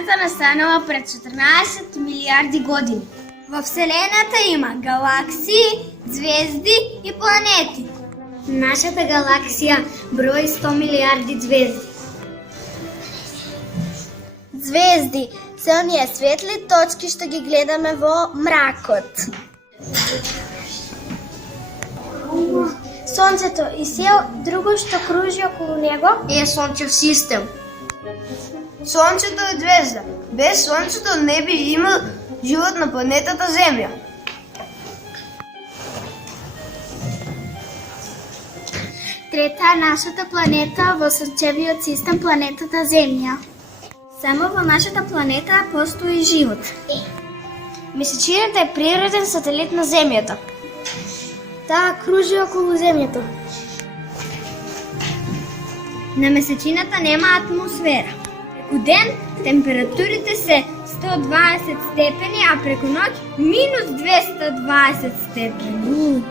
Вселената настанала пред 14 милиарди години. Във Вселената има галаксии, звезди и планети. Нашата галаксия брои 100 милиарди звезди. Звезди се оние светли точки што ги гледаме во мракот. Сонцето и се друго што кружи околу него е сончев систем. Сонцето е звезда. Без Сонцето не би имал живот на планетата Земја. Трета е нашата планета во сончевиот систем, планетата Земја. Само во нашата планета постои живот. Месечината е природен сателит на Земјата. Таа кружи околу Земјата. На месечината нема атмосфера. Преку ден температурите се 120 степени, а преку ноќ минус 220 степени.